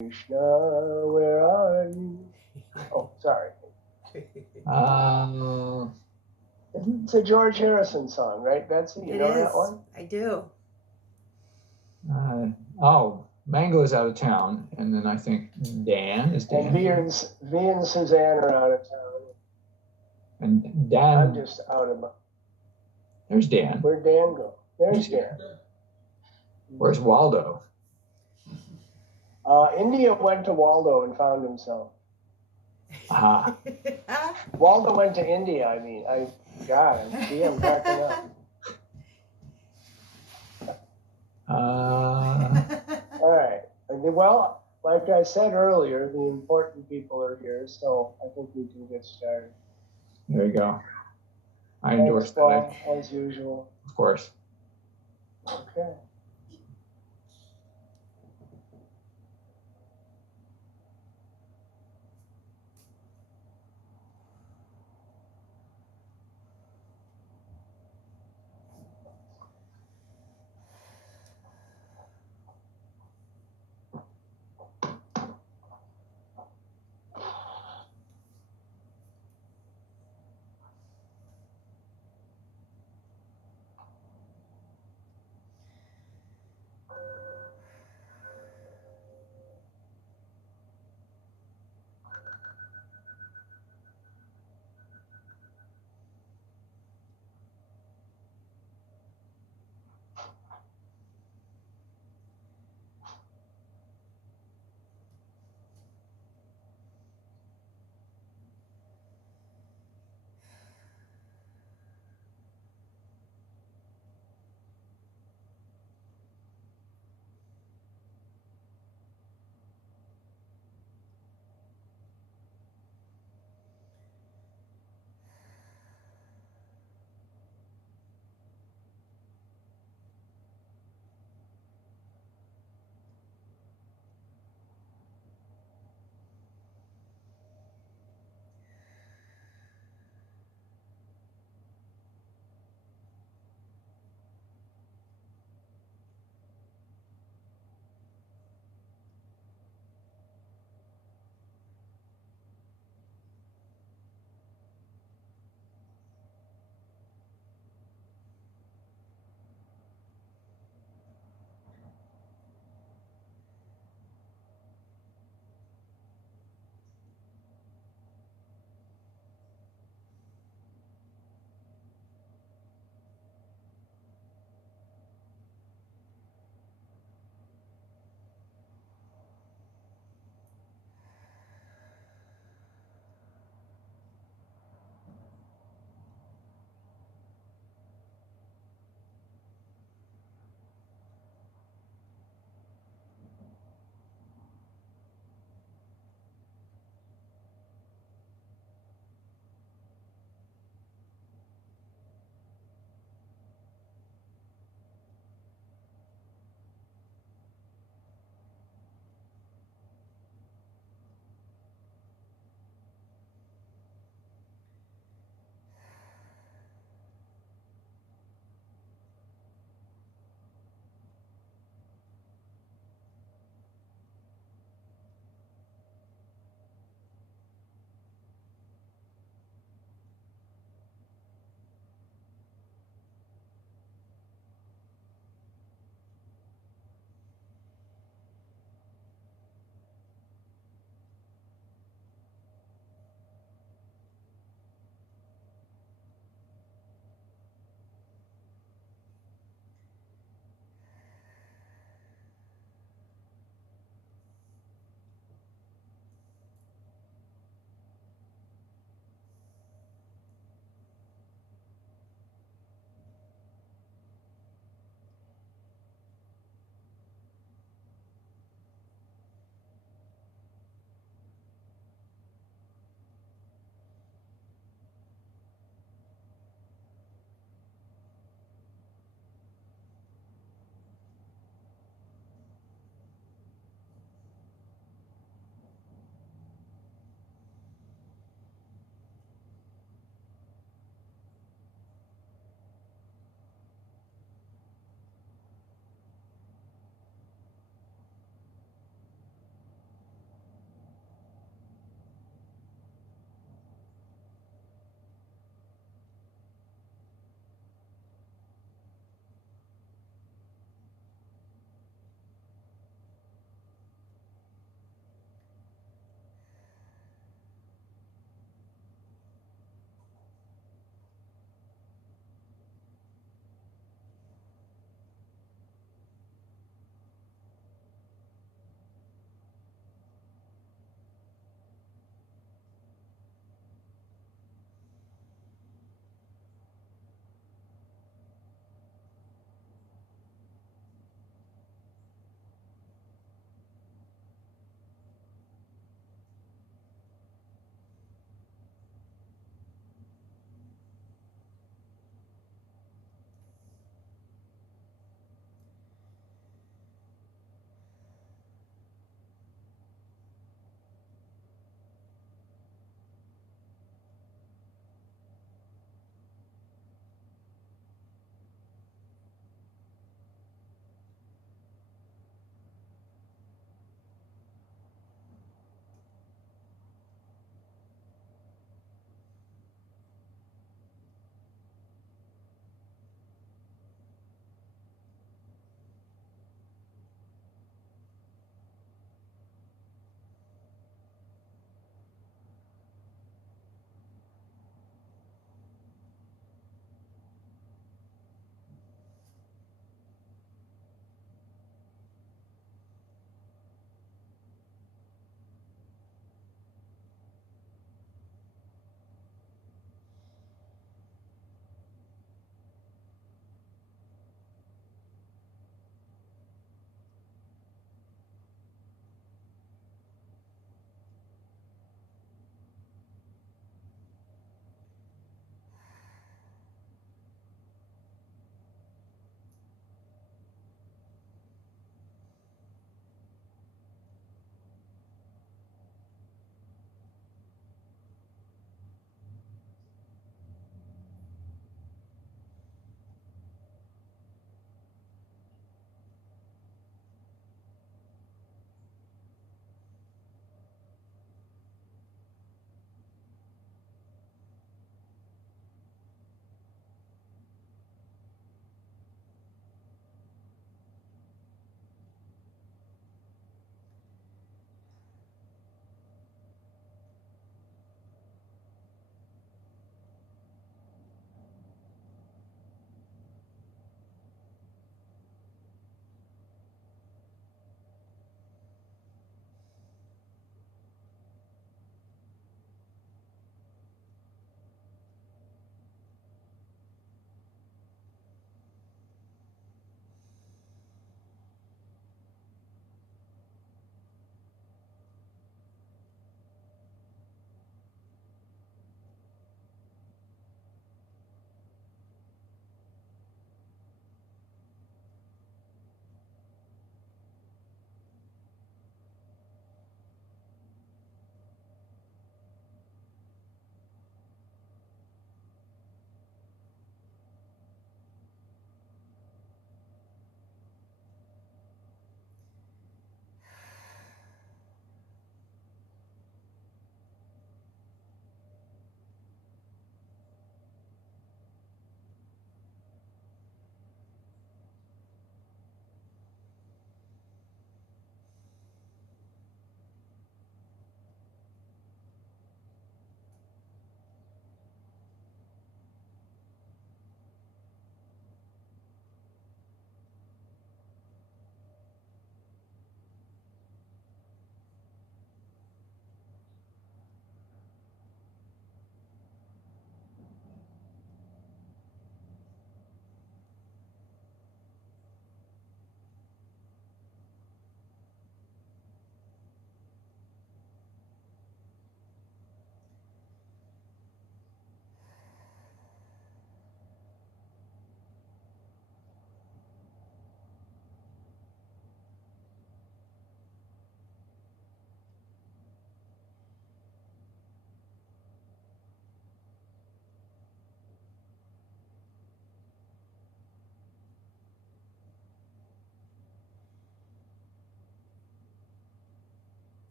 Krishna, where are you? Oh, sorry. It's a George Harrison song, right, Betsy? You know that one? I do. Mango is out of town, and then I think Dan is Dan. And V and Suzanne are out of town. And Dan. I'm just out of my. There's Dan. Where'd Dan go? There's Dan. Where's Waldo? India went to Waldo and found himself. Aha. Waldo went to India. I mean, I'm cracking up. All right. Well, like I said earlier, the important people are here, so I think we can get started. There you go. I endorse that. As usual. Of course. Okay.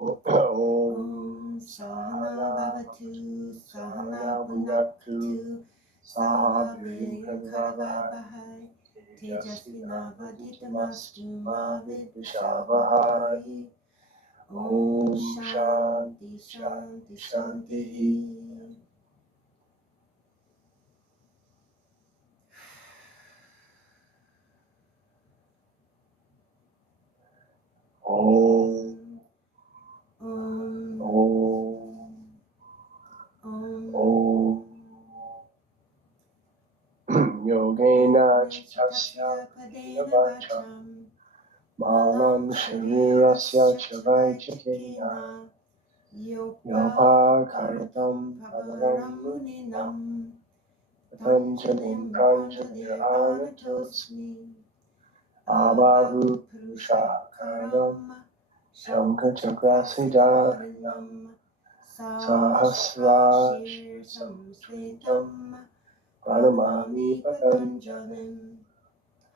Om Sahana Bhavatu, Sahana Bhunaktu, Saha Viryakarvavahai, Tejasvinavaditamastu ma vidvishavahai. Om Shanti Shanti Shanti. Om. Om. Om. Om. Om. Yogena chitasya padena vacham malam sharirasya chavai chakena yopa karatam pavaram muninam patanjalim pranjalir anatosmi abahu purusha karam shankha chakrasidarinam sahasra samsvetam pranamami patanjalim.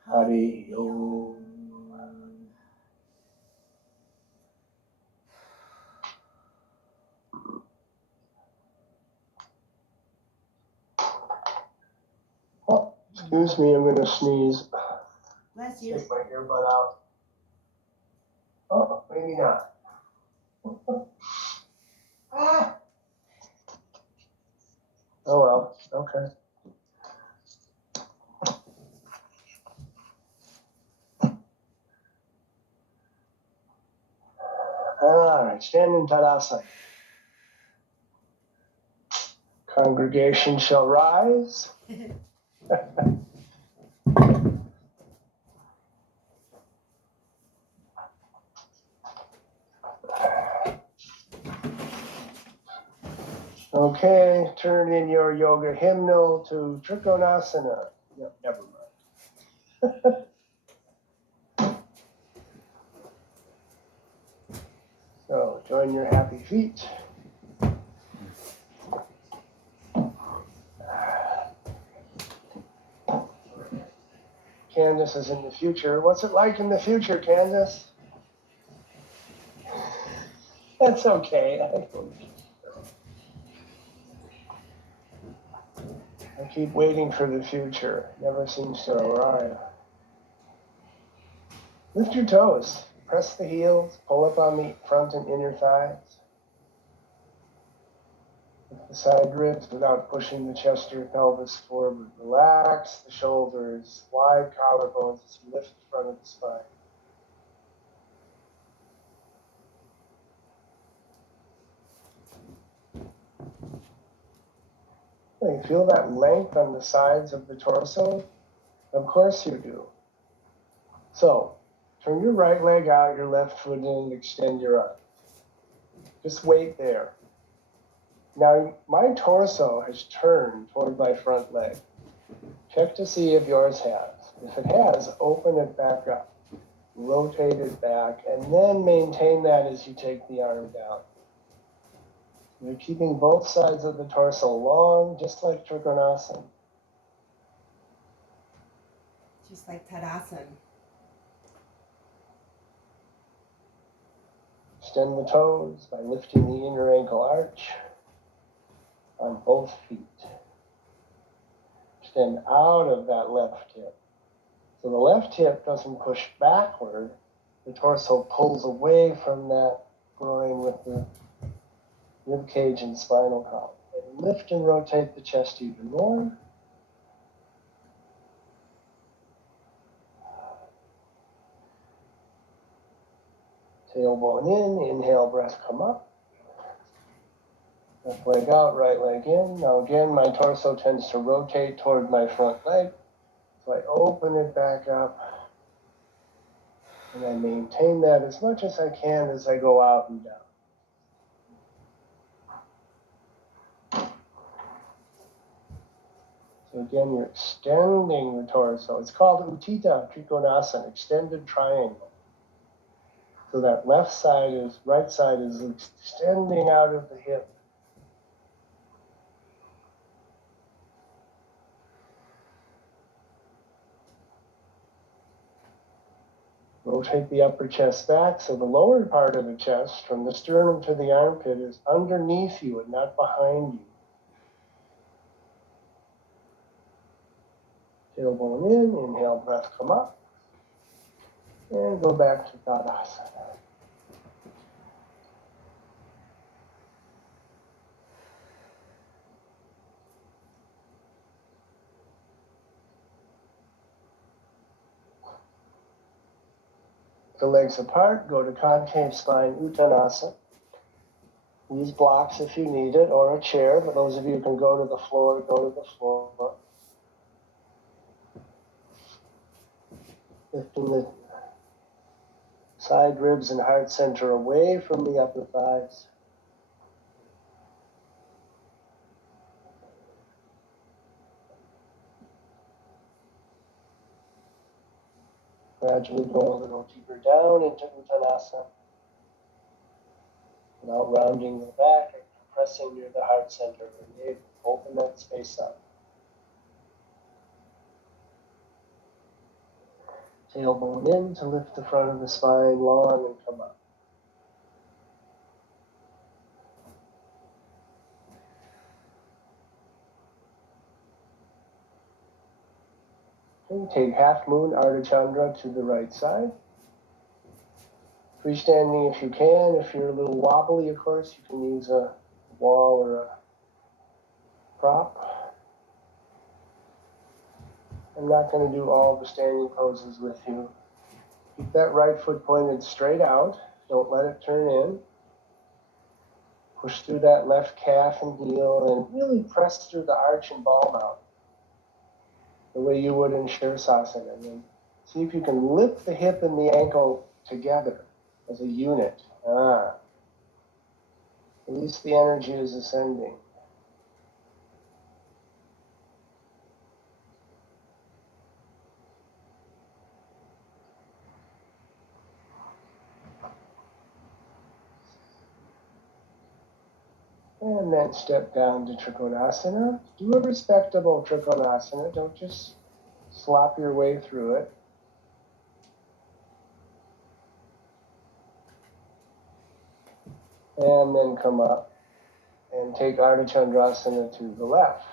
Hari Om. Oh, excuse me, I'm going to sneeze. Bless you. Take my earbud out. Oh, maybe not. Ah. Oh well, okay. All right, stand in Tadasana. Congregation shall rise. Okay, turn in your yoga hymnal to Trikonasana. Yep, never mind. So, join your happy feet. Candace is in the future. What's it like in the future, Candace? That's okay. I keep waiting for the future. Never seems to arrive. Lift your toes. Press the heels. Pull up on the front and inner thighs. Lift the side ribs without pushing the chest or pelvis forward. Relax the shoulders. Wide collarbones as you lift the front of the spine. You feel that length on the sides of the torso? Of course you do. So, turn your right leg out, your left foot in, and extend your arm. Just wait there. Now, my torso has turned toward my front leg. Check to see if yours has. If it has, open it back up. Rotate it back, and then maintain that as you take the arm down. You're keeping both sides of the torso long, just like Trikonasana. Just like Tadasana. Extend the toes by lifting the inner ankle arch on both feet. Extend out of that left hip. So the left hip doesn't push backward. The torso pulls away from that groin with the rib cage and spinal column. And lift and rotate the chest even more. Tailbone in, inhale, breath come up. Left leg out, right leg in. Now again, my torso tends to rotate toward my front leg. So I open it back up. And I maintain that as much as I can as I go out and down. So again, you're extending the torso. It's called Uttita Trikonasana, extended triangle. So that right side is extending out of the hip. Rotate the upper chest back so the lower part of the chest, from the sternum to the armpit, is underneath you and not behind you. Tailbone in, inhale, breath come up. And go back to dandasana. The legs apart, go to concave spine, uttanasana. Use blocks if you need it, or a chair, but those of you who can go to the floor, go to the floor. Lifting the side ribs and heart center away from the upper thighs. Gradually go a little deeper down into uttanasana without rounding the back or compressing near the heart center of the navel. Open that space up. Tailbone in to lift the front of the spine long and come up. Okay, take half moon ardha chandra to the right side. Freestanding if you can. If you're a little wobbly, of course, you can use a wall or a prop. I'm not going to do all the standing poses with you. Keep that right foot pointed straight out. Don't let it turn in. Push through that left calf and heel and really press through the arch and ball mount the way you would in sirsasana. And then see if you can lift the hip and the ankle together as a unit. At least the energy is ascending. And then step down to Trikonasana. Do a respectable Trikonasana. Don't just slop your way through it. And then come up and take ardha chandrasana to the left.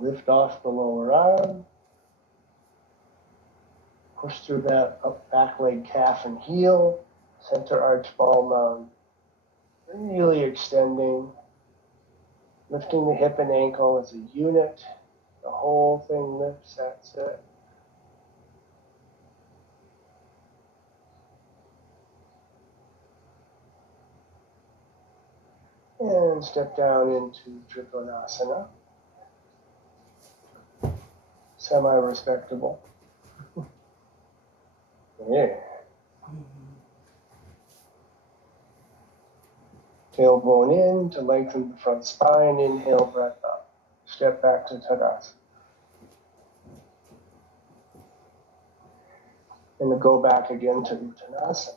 Lift off the lower arm. Push through that up back leg, calf, and heel. Center arch ball mount. Really extending. Lifting the hip and ankle as a unit. The whole thing lifts, that's it. And step down into Trikonasana. Semi-respectable. Yeah. Tailbone in to lengthen the front spine. Inhale, breath up. Step back to Tadasana. And then go back again to Uttanasana.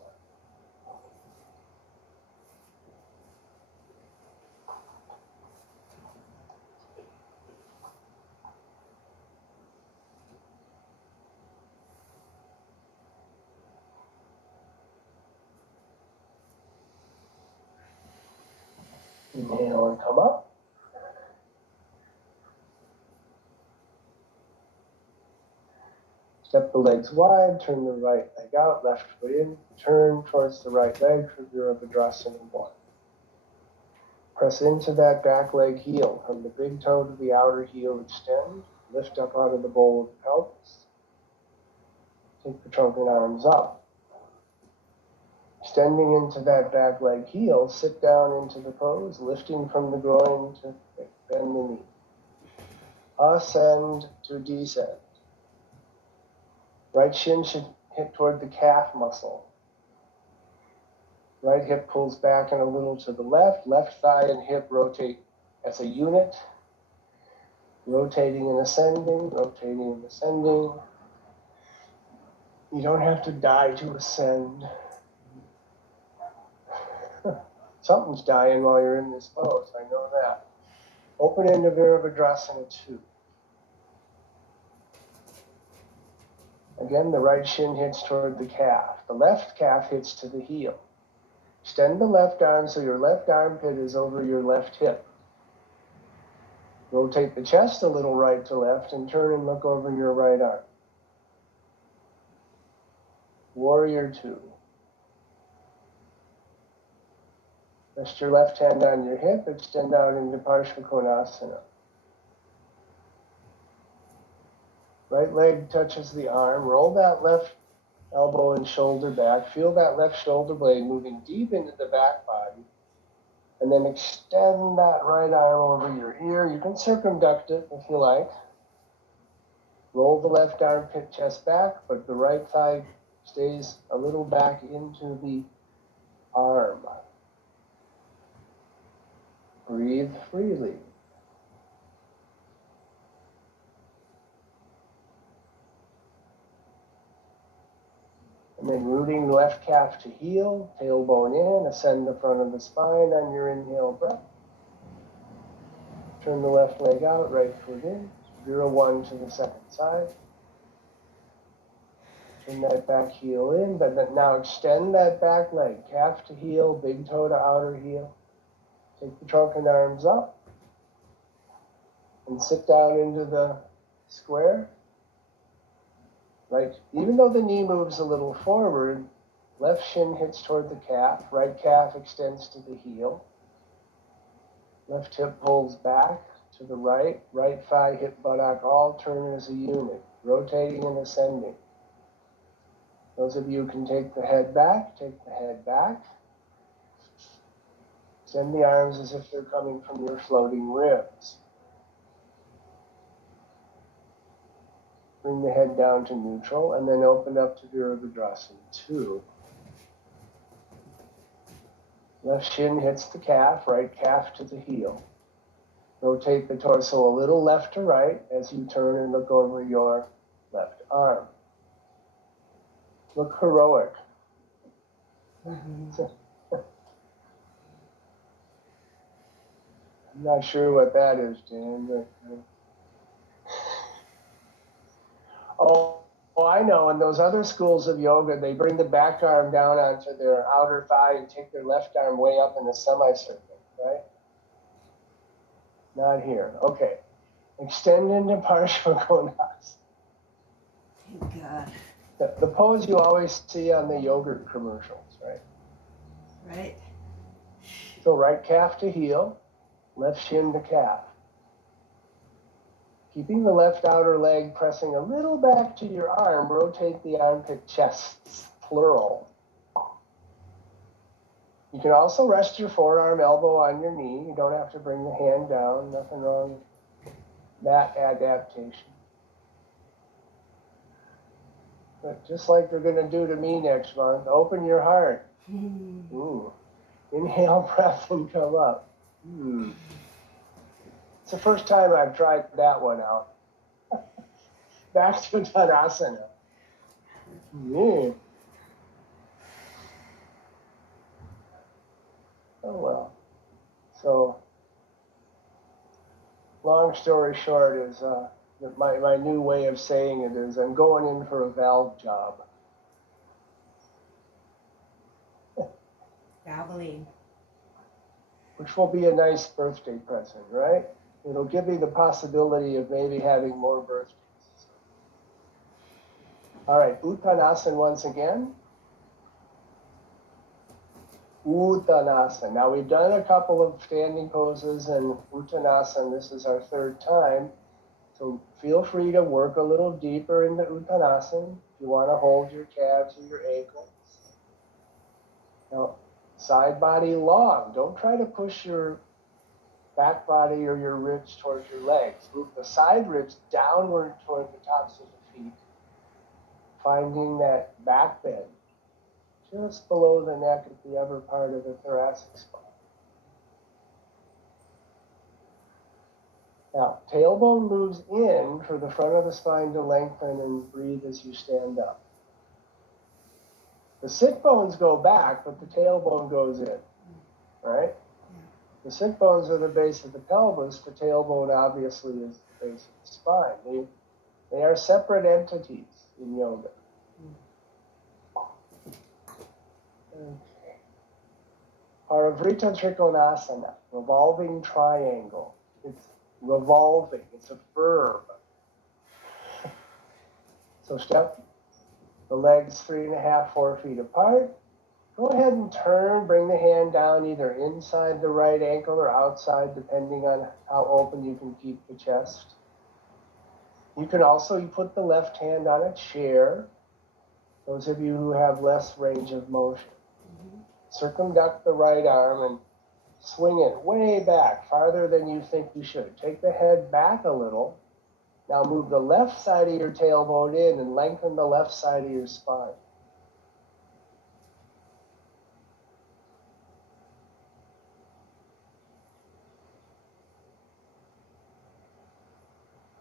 Inhale and come up. Step the legs wide, turn the right leg out, left foot in, turn towards the right leg for Virabhadrasana 1. Press into that back leg heel. From the big toe to the outer heel, extend. Lift up out of the bowl of the pelvis. Take the trunk and arms up. Extending into that back leg heel, sit down into the pose, lifting from the groin to bend the knee. Ascend to descend. Right shin should hit toward the calf muscle. Right hip pulls back and a little to the left. Left thigh and hip rotate as a unit. Rotating and ascending, rotating and ascending. You don't have to die to ascend. Something's dying while you're in this pose, I know that. Open into Virabhadrasana 2. Again, the right shin hits toward the calf. The left calf hits to the heel. Extend the left arm so your left armpit is over your left hip. Rotate the chest a little right to left and turn and look over your right arm. Warrior 2. Rest your left hand on your hip, extend out into konasana. Right leg touches the arm, roll that left elbow and shoulder back. Feel that left shoulder blade moving deep into the back body. And then extend that right arm over your ear. You can circumduct it if you like. Roll the left armpit chest back, but the right thigh stays a little back into the arm. Breathe freely. And then rooting the left calf to heel, tailbone in, ascend the front of the spine on your inhale breath. Turn the left leg out, right foot in. Vira 1 to the second side. Turn that back heel in, but then now extend that back leg, calf to heel, big toe to outer heel. Take the trunk and arms up. And sit down into the square. Right, even though the knee moves a little forward, left shin hits toward the calf, right calf extends to the heel. Left hip pulls back to the right, right thigh, hip, buttock, all turn as a unit, rotating and ascending. Those of you who can take the head back, take the head back. Extend the arms as if they're coming from your floating ribs. Bring the head down to neutral and then open up to Virabhadrasana 2. Left shin hits the calf, right calf to the heel. Rotate the torso a little left to right as you turn and look over your left arm. Look heroic. I'm not sure what that is, Dan, but... Oh, I know. In those other schools of yoga, they bring the back arm down onto their outer thigh and take their left arm way up in a semicircle, right? Not here. Okay. Extend into Parshvakonasana. Thank God. The pose you always see on the yogurt commercials, right? Right. So right calf to heel, left shin to calf. Keeping the left outer leg pressing a little back to your arm, rotate the armpit chests, plural. You can also rest your forearm elbow on your knee. You don't have to bring the hand down. Nothing wrong with that adaptation. But just like they're going to do to me next month, open your heart. Ooh. Inhale, breath, and come up. It's the first time I've tried that one out. Back to dandasana. Yeah. Oh well. So, long story short is my new way of saying it is I'm going in for a valve job. Valvoline. Which will be a nice birthday present, right? It'll give me the possibility of maybe having more birthdays. All right, uttanasana once again. Uttanasana. Now we've done a couple of standing poses and uttanasana. This is our third time. So feel free to work a little deeper into uttanasana. If you want to hold your calves or your ankles. Now, side body long. Don't try to push your back body or your ribs towards your legs. Move the side ribs downward toward the tops of the feet. Finding that back bend just below the neck at the upper part of the thoracic spine. Now, tailbone moves in for the front of the spine to lengthen and breathe as you stand up. The sit bones go back, but the tailbone goes in, right? The sit bones are the base of the pelvis. The tailbone obviously is the base of the spine. They are separate entities in yoga. Okay. Parvrita Trikonasana, revolving triangle. It's revolving. It's a verb. So step the legs 3.5, 4 feet apart. Go ahead and turn, bring the hand down either inside the right ankle or outside, depending on how open you can keep the chest. You can also put the left hand on a chair, those of you who have less range of motion. Circumduct the right arm and swing it way back, farther than you think you should. Take the head back a little. Now move the left side of your tailbone in and lengthen the left side of your spine.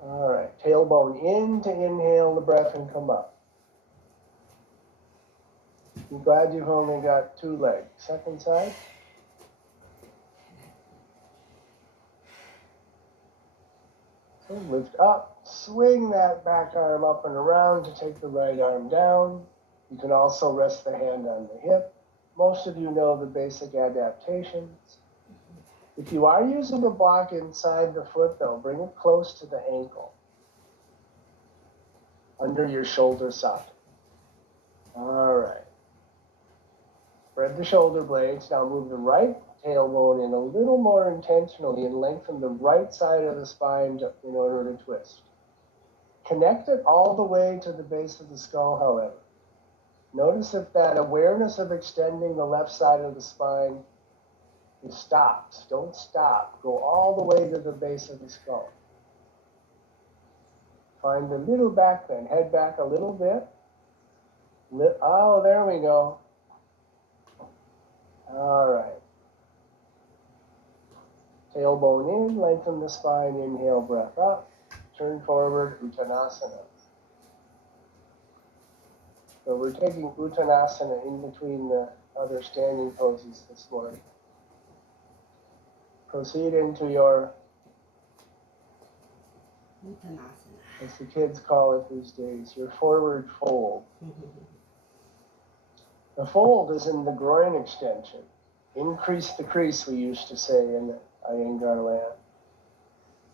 All right, tailbone in to inhale the breath and come up. I'm glad you've only got 2 legs. Second side. So lift up, swing that back arm up and around to take the right arm down. You can also rest the hand on the hip. Most of you know the basic adaptations. If you are using a block inside the foot, though, bring it close to the ankle, under your shoulder socket. All right. Spread the shoulder blades. Now move the right tailbone in a little more intentionally and lengthen the right side of the spine in order to twist. Connect it all the way to the base of the skull, however. Notice if that awareness of extending the left side of the spine stops. Don't stop. Go all the way to the base of the skull. Find the little back bend. Head back a little bit. Oh, there we go. All right. Tailbone in, lengthen the spine, inhale, breath up. Turn forward, uttanasana. So we're taking uttanasana in between the other standing poses this morning. Proceed into your, Uttanasana. as the kids call it these days, your forward fold. The fold is in the groin extension. Increase the crease, we used to say in the Iyengar land.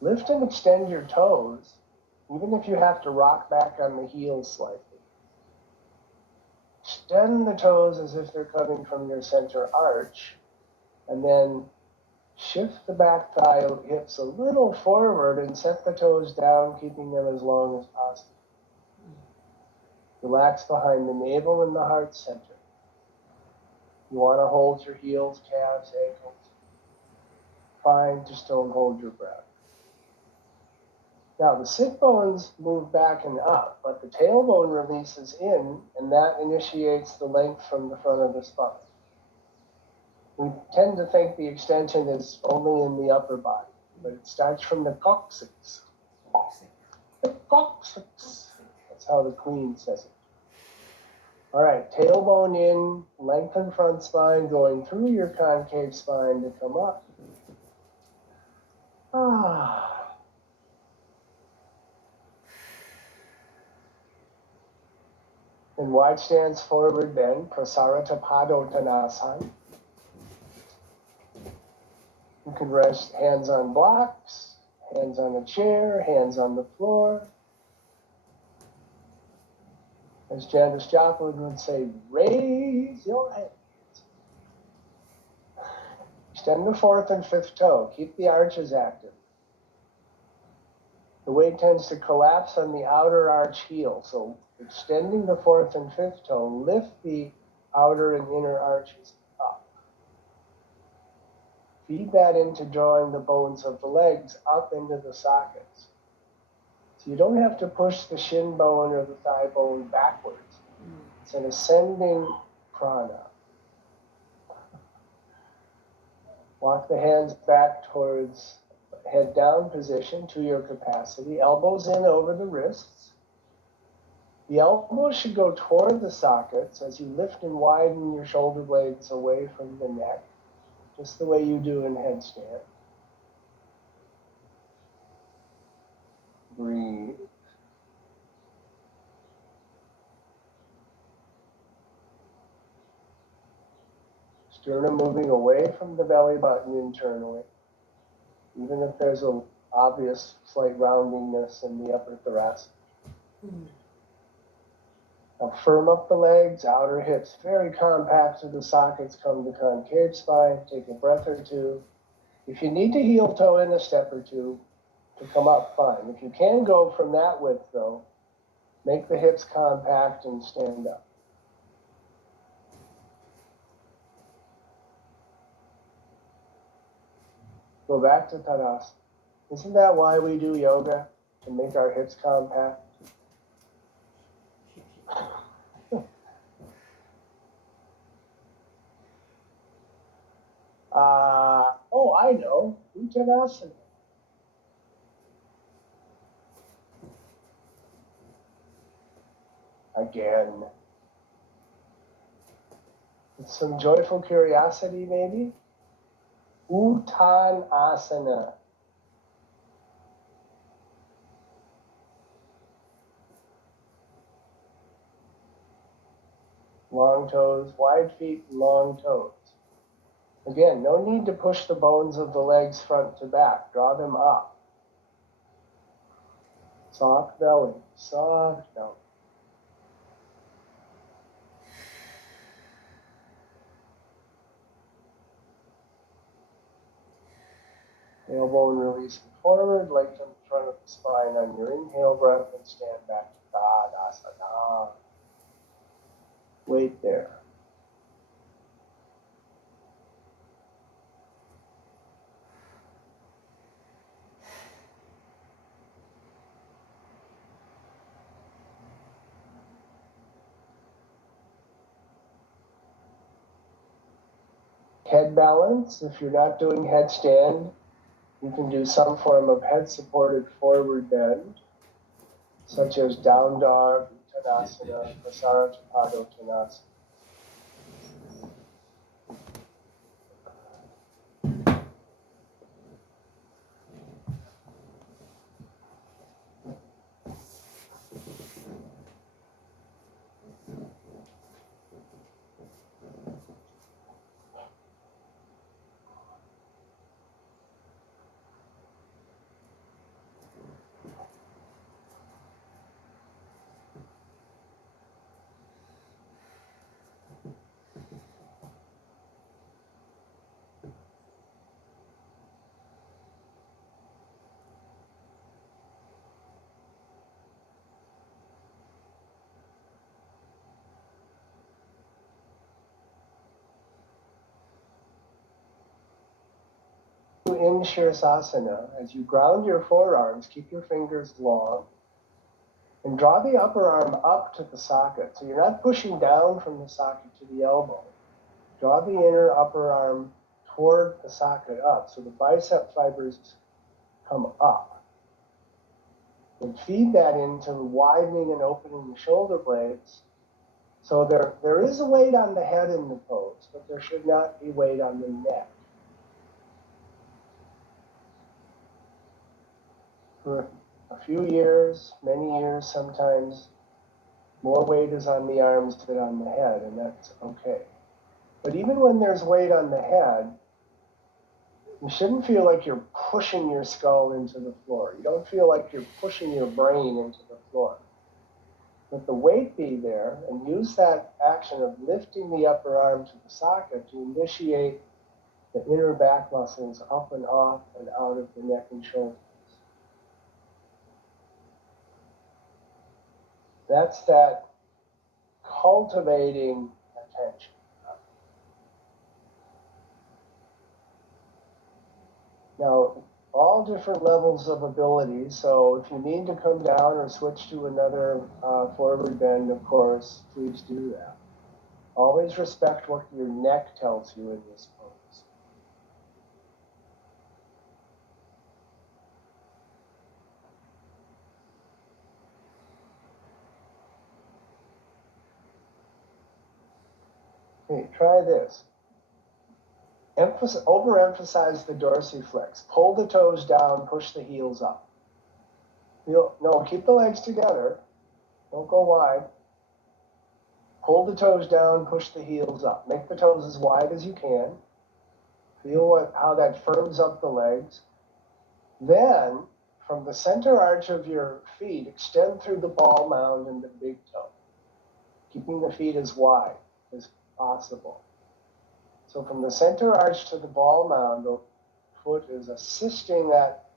Lift and extend your toes, even if you have to rock back on the heels slightly. Extend the toes as if they're coming from your center arch, and then shift the back thigh hips a little forward and set the toes down, keeping them as long as possible. Relax behind the navel and the heart center. You want to hold your heels, calves, ankles. Fine, just don't hold your breath. Now the sit bones move back and up, but the tailbone releases in, and that initiates the length from the front of the spine. We tend to think the extension is only in the upper body, but it starts from the coccyx. The coccyx. That's how the Queen says it. All right, tailbone in, lengthen front spine, going through your concave spine to come up. And wide stance forward bend, prasarita padottanasana. You can rest hands on blocks, hands on a chair, hands on the floor. As Janis Joplin would say, raise your hands. Extend the 4th and 5th toe. Keep the arches active. The weight tends to collapse on the outer arch heel, so extending the 4th and 5th toe, lift the outer and inner arches up. Feed that into drawing the bones of the legs up into the sockets. So you don't have to push the shin bone or the thigh bone backwards. It's an ascending prana. Walk the hands back towards head down position to your capacity, elbows in over the wrists. The elbows should go toward the sockets as you lift and widen your shoulder blades away from the neck, just the way you do in headstand. Breathe. Sternum moving away from the belly button internally, even if there's an obvious slight roundingness in the upper thoracic. Now firm up the legs, outer hips very compact to the sockets, come to concave spine, take a breath or two. If you need to heel toe in a step or two to come up, fine. If you can go from that width though, make the hips compact and stand up. Go back to Tadasana. Isn't that why we do yoga? To make our hips compact? Oh, I know. Uttanasana. Again. With some joyful curiosity, maybe? Uttanasana. Long toes, wide feet, long toes. Again, no need to push the bones of the legs front to back. Draw them up. Soft belly, soft belly. Tailbone releasing forward, legs in front of the spine on your inhale breath, and stand back to Dandasana. Wait there. Head balance, if you're not doing headstand, you can do some form of head-supported forward bend, such as down dog, uttanasana, prasarita, padottanasana. In sirsasana, as you ground your forearms, keep your fingers long, and draw the upper arm up to the socket. So you're not pushing down from the socket to the elbow. Draw the inner upper arm toward the socket up, so the bicep fibers come up. And feed that into widening and opening the shoulder blades. So there is a weight on the head in the pose, but there should not be weight on the neck. For a few years, many years sometimes, more weight is on the arms than on the head, and that's okay. But even when there's weight on the head, you shouldn't feel like you're pushing your skull into the floor. You don't feel like you're pushing your brain into the floor. Let the weight be there, and use that action of lifting the upper arm to the socket to initiate the inner back muscles up and off and out of the neck and shoulders. That's that cultivating attention. Now, all different levels of ability, so if you need to come down or switch to another forward bend, of course, please do that. Always respect what your neck tells you in this pose. Okay, try this. Overemphasize the dorsiflex. Pull the toes down, push the heels up. No, keep the legs together. Don't go wide. Pull the toes down, push the heels up. Make the toes as wide as you can. Feel how that firms up the legs. Then, from the center arch of your feet, extend through the ball mound and the big toe, keeping the feet as wide as possible. So from the center arch to the ball mound, the foot is assisting that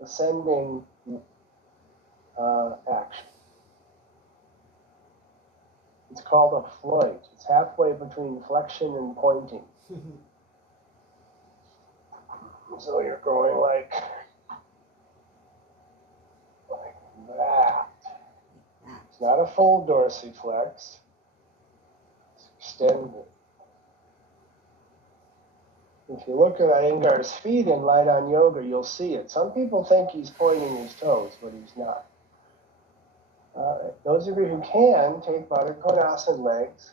ascending action. It's called a floit. It's halfway between flexion and pointing. So you're going like that. It's not a full dorsiflex. It's extended. If you look at Iyengar's feet in Light on Yoga, you'll see it. Some people think he's pointing his toes, but he's not. All right. Those of you who can, take padottanasana legs,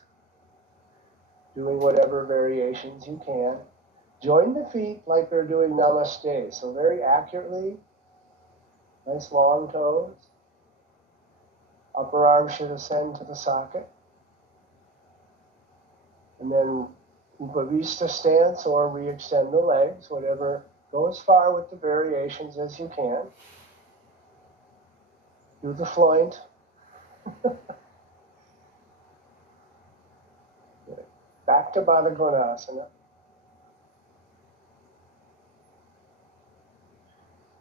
doing whatever variations you can. Join the feet like they're doing namaste. So very accurately, nice long toes. Upper arm should ascend to the socket. And then upvista stance or re-extend the legs, whatever. Go as far with the variations as you can. Do the floint. Back to padottanasana.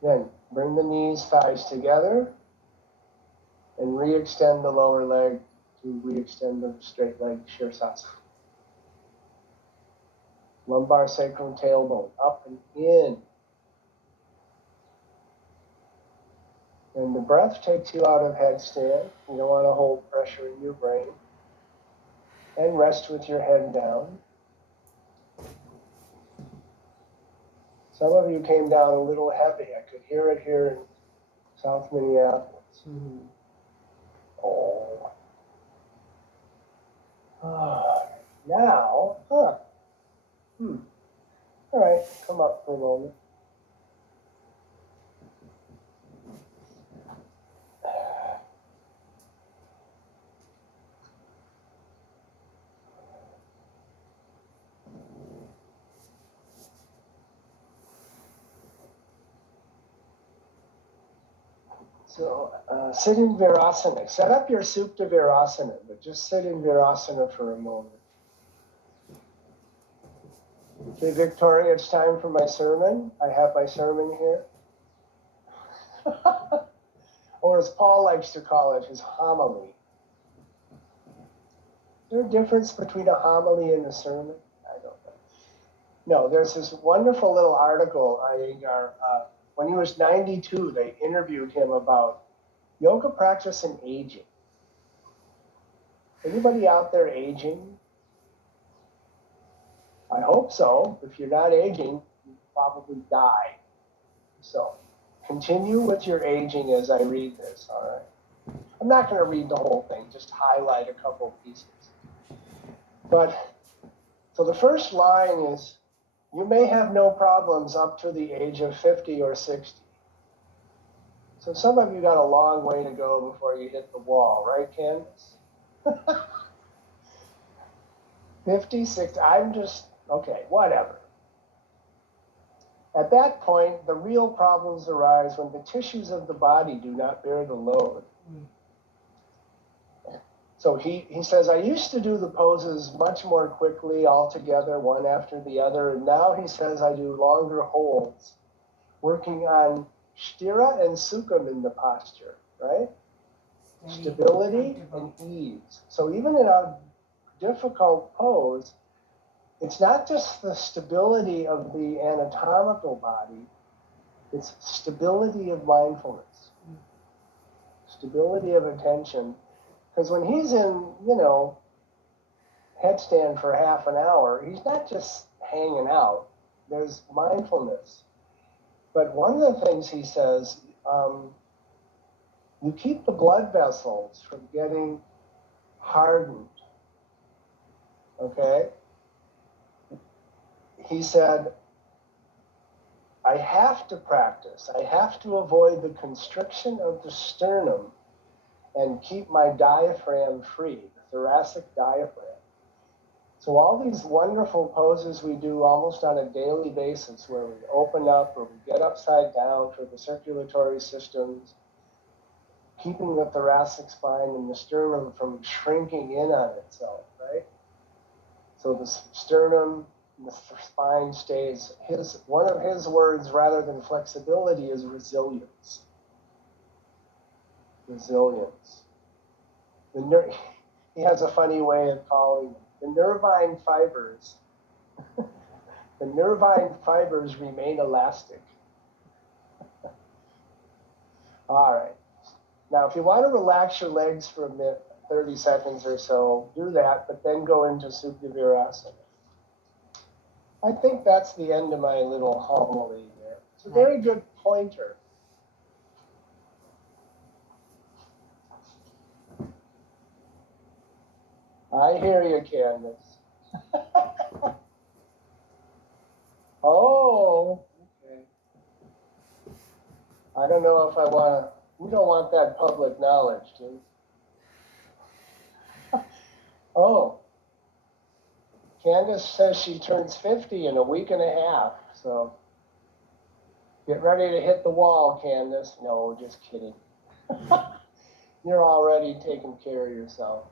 Then bring the knees, thighs together and re-extend the lower leg to re-extend the straight leg, sirsasana. Lumbar, sacrum, tailbone, up and in. And the breath takes you out of headstand. You don't want to hold pressure in your brain. And rest with your head down. Some of you came down a little heavy. I could hear it here in South Minneapolis. Oh. Now, All right, come up for a moment. So sit in virassana. Set up your supta virassana, but just sit in virassana for a moment. Okay, Victoria, it's time for my sermon. I have my sermon here. Or as Paul likes to call it, his homily. Is there a difference between a homily and a sermon? I don't know. No, there's this wonderful little article, Iyengar, when he was 92, they interviewed him about yoga practice and aging. Anybody out there aging? I hope so. If you're not aging, you probably die. So continue with your aging as I read this, all right? I'm not going to read the whole thing, just highlight a couple pieces. But, so the first line is, you may have no problems up to the age of 50 or 60. So some of you got a long way to go before you hit the wall, right, Candace? 50, 60, I'm just, okay, whatever. At that point, the real problems arise when the tissues of the body do not bear the load. So he says, I used to do the poses much more quickly, all together, one after the other, and now he says I do longer holds, working on sthira and sukham in the posture, right? Stability and ease. So even in a difficult pose, it's not just the stability of the anatomical body, it's stability of mindfulness, stability of attention. Because when he's in, headstand for half an hour, he's not just hanging out. There's mindfulness. But one of the things he says, you keep the blood vessels from getting hardened, okay? he said, I have to practice. I have to avoid the constriction of the sternum and keep my diaphragm free, the thoracic diaphragm. So all these wonderful poses we do almost on a daily basis, where we open up or we get upside down for the circulatory systems, keeping the thoracic spine and the sternum from shrinking in on itself, right? So the sternum, the spine stays. One of his words, rather than flexibility, is resilience. Resilience. He has a funny way of calling them. The nervine fibers. The nervine fibers remain elastic. All right. Now, if you want to relax your legs for a minute, 30 seconds or so, do that, but then go into supta virasana. I think that's the end of my little homily there. It's a very good pointer. I hear you, Candace. Oh, okay. I don't know if I want to. We don't want that public knowledge, do we? Oh. Candace says she turns 50 in a week and a half, so get ready to hit the wall, Candace. No, just kidding. You're already taking care of yourself.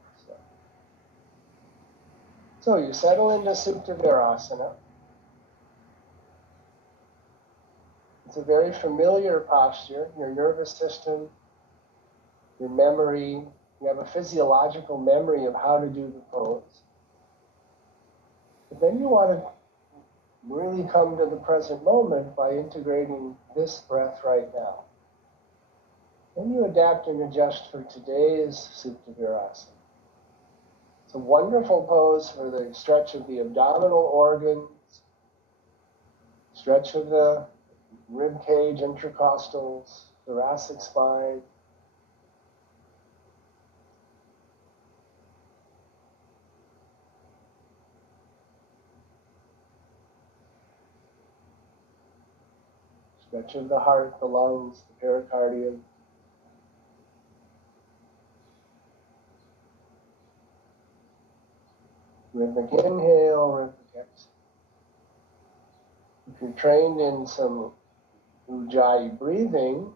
So you settle into supta virasana. It's a very familiar posture. Your nervous system, your memory, you have a physiological memory of how to do the pose. But then you want to really come to the present moment by integrating this breath right now. Then you adapt and adjust for today's supta virasana. It's a wonderful pose for the stretch of the abdominal organs, stretch of the rib cage, intercostals, thoracic spine. Stretch of the heart, the lungs, the pericardium. Rhythmic inhale, rhythmic exhale. If you're trained in some ujjayi breathing,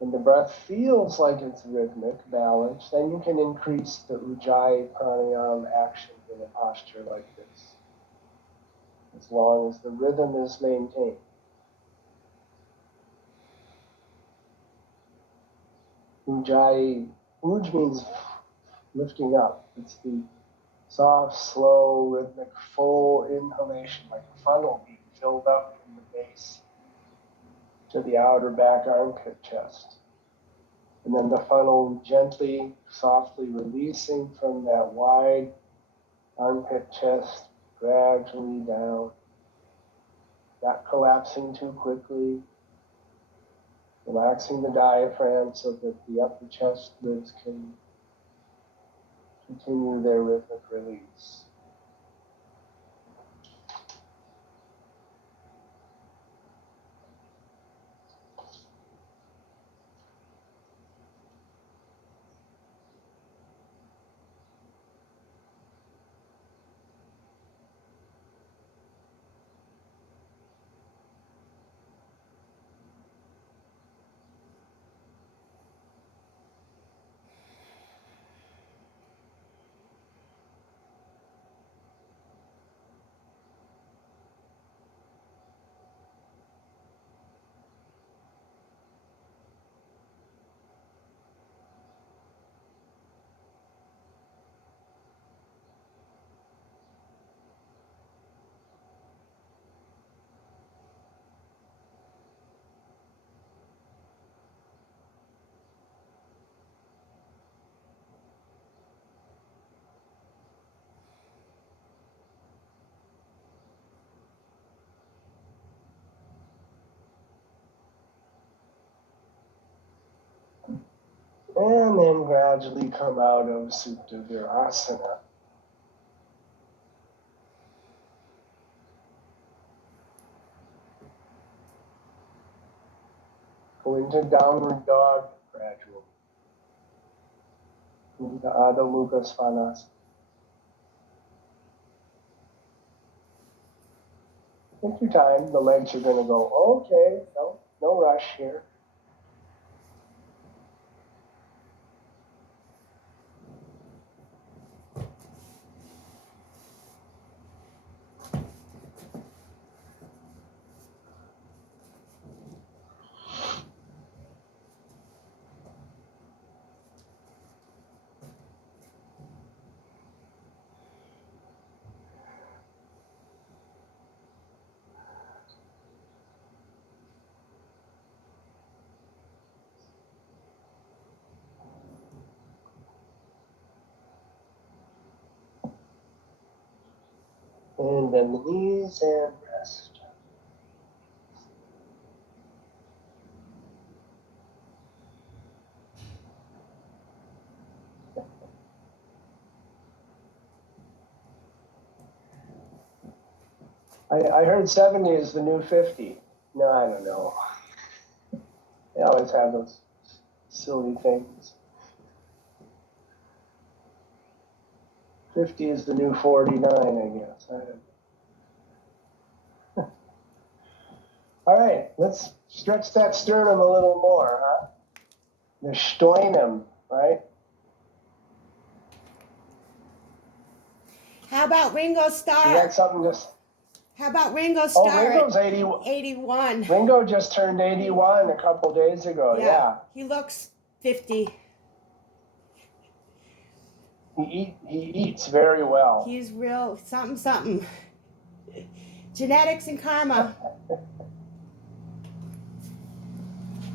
and the breath feels like it's rhythmic, balanced, then you can increase the ujjayi pranayama action in a posture like this, as long as the rhythm is maintained. Ujjayi, uj means lifting up. It's the soft, slow, rhythmic, full inhalation, like a funnel being filled up from the base to the outer back armpit chest. And then the funnel gently, softly releasing from that wide armpit chest, gradually down, not collapsing too quickly, relaxing the diaphragm so that the upper chest lids can continue their rhythmic release. And then gradually come out of supta virasana. Go into downward dog gradually. Into Adho Mukha Svanasana. Take your time. The legs are going to go, okay, no rush here. And bend the knees and rest. I heard 70 is the new 50. No, I don't know. They always have those silly things. 50 is the new 49, I guess. I don't know. All right, let's stretch that sternum a little more, huh? The sternum, right? How about Ringo You Starr? got something to... How about Ringo Oh, Starr? Ringo's at 81. 81. Ringo just turned 81 a couple days ago, yeah. He looks 50. He eats very well. He's real something. Genetics and karma.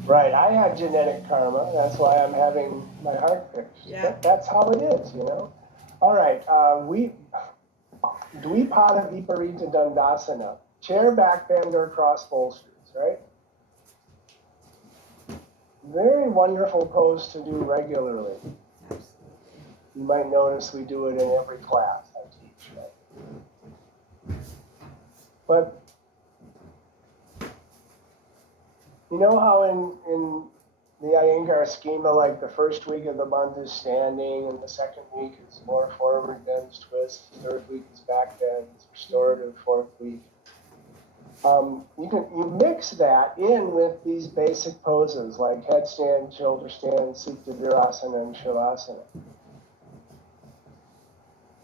Right, I have genetic karma. That's why I'm having my heart fixed. Yeah. That's how it is, you know. All right, Dvipada viparita dandasana. Chair, back bend, or cross bolsters, right? Very wonderful pose to do regularly. You might notice we do it in every class I teach, right? But you know how in the Iyengar schema, like the first week of the month is standing, and the second week is more forward bends, twists, third week is back bends, restorative, fourth week. You mix that in with these basic poses like headstand, shoulder stand, supta, virassana, and shavasana.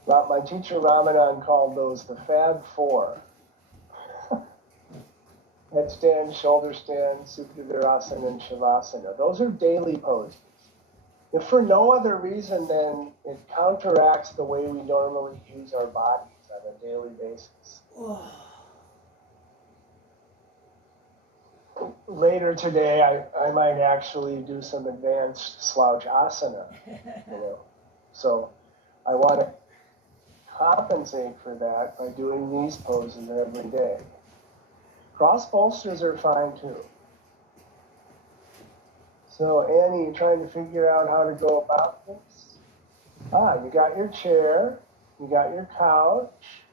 My teacher Ramanan called those the Fab Four. Headstand, shoulder stand, supta, virassana, and shavasana. Those are daily poses. If for no other reason than it counteracts the way we normally use our bodies on a daily basis. Later today, I might actually do some advanced slouch asana, you know. So I want to compensate for that by doing these poses every day. Cross bolsters are fine too. So Annie, you trying to figure out how to go about this? You got your chair, you got your couch.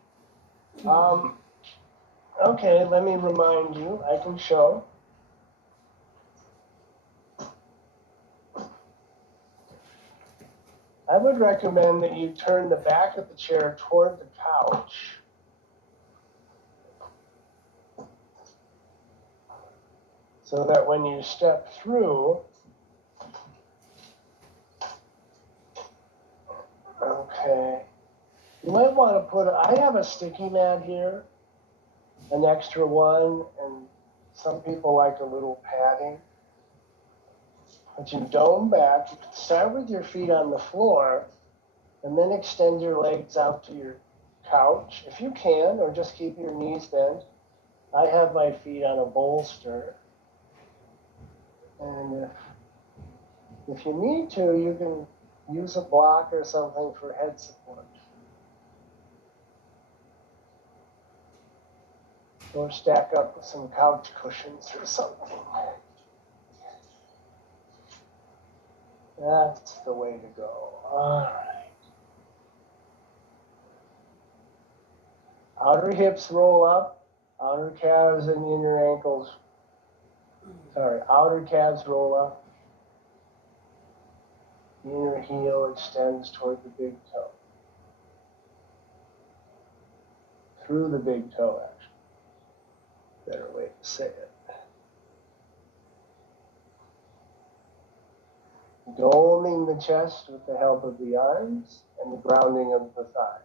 Okay, let me remind you, I can show. I would recommend that you turn the back of the chair toward the couch. So that when you step through, okay, you might want to put, I have a sticky mat here, an extra one, and some people like a little padding. But you dome back, you can start with your feet on the floor, and then extend your legs out to your couch, if you can, or just keep your knees bent. I have my feet on a bolster. And if you need to, you can use a block or something for head support. Or stack up with some couch cushions or something. That's the way to go. All right. Outer hips roll up, outer calves and inner ankles Outer calves roll up. Inner heel extends toward the big toe. Through the big toe, actually. Better way to say it. Doming the chest with the help of the arms and the grounding of the thigh.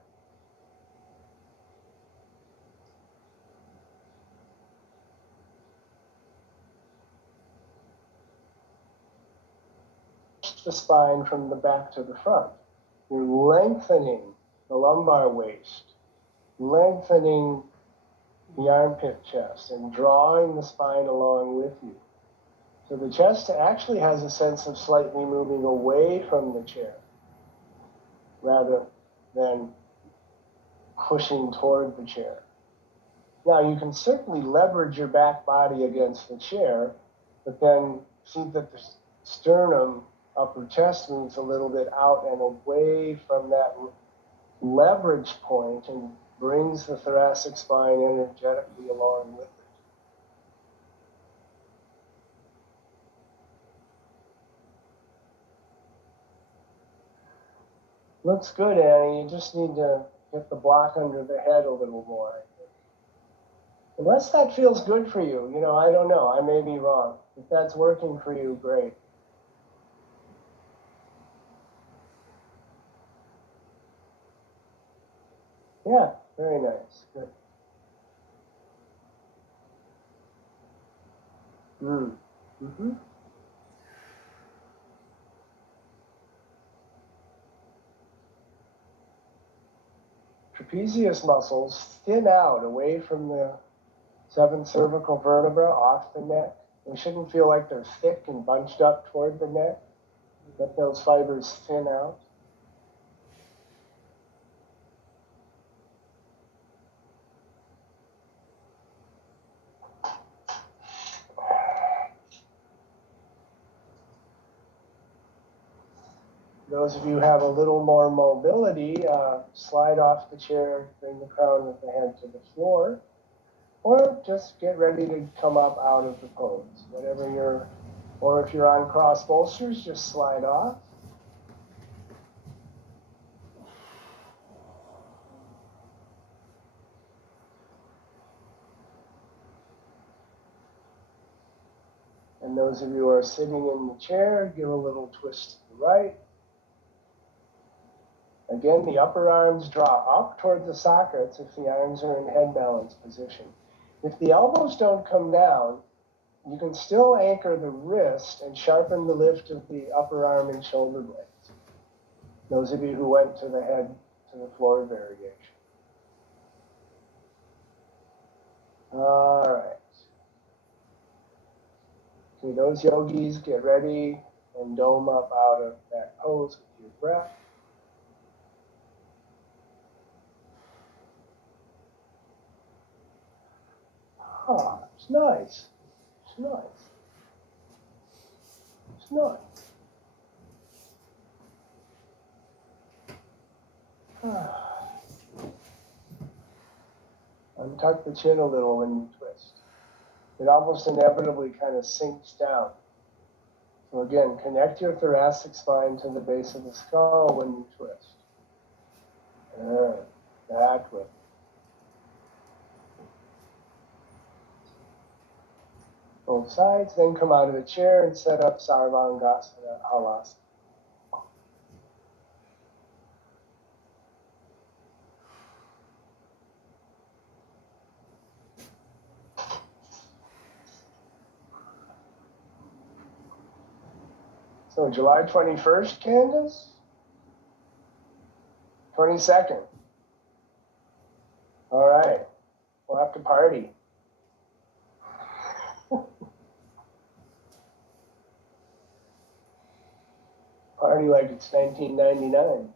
The spine from the back to the front. You're lengthening the lumbar waist, lengthening the armpit chest, and drawing the spine along with you. So the chest actually has a sense of slightly moving away from the chair rather than pushing toward the chair. Now you can certainly leverage your back body against the chair, but then see that the sternum, upper chest, moves a little bit out and away from that leverage point and brings the thoracic spine energetically along with it. Looks good, Annie. You just need to get the block under the head a little more, I think. Unless that feels good for you. You know, I don't know. I may be wrong. If that's working for you, great. Yeah, very nice. Good. Mm-hmm. Trapezius muscles thin out away from the seventh cervical vertebra, off the neck. They shouldn't feel like they're thick and bunched up toward the neck. Let those fibers thin out. Those of you who have a little more mobility, slide off the chair, bring the crown of the head to the floor, or just get ready to come up out of the pose. Whatever you're, or if you're on cross bolsters, just slide off. And those of you who are sitting in the chair, give a little twist to the right. Again, the upper arms draw up toward the sockets if the arms are in head balance position. If the elbows don't come down, you can still anchor the wrist and sharpen the lift of the upper arm and shoulder blades. Those of you who went to the head to the floor variation. All right. Okay, those yogis, get ready and dome up out of that pose with your breath. Ah, it's nice. It's nice. It's nice. Ah. Untuck the chin a little when you twist. It almost inevitably kind of sinks down. So again, connect your thoracic spine to the base of the skull when you twist. That way. Both sides, then come out of the chair and set up sarvangasana, halasana. So July 21st, Candace? 22nd. All right, we'll have to party. Party like it's 1999.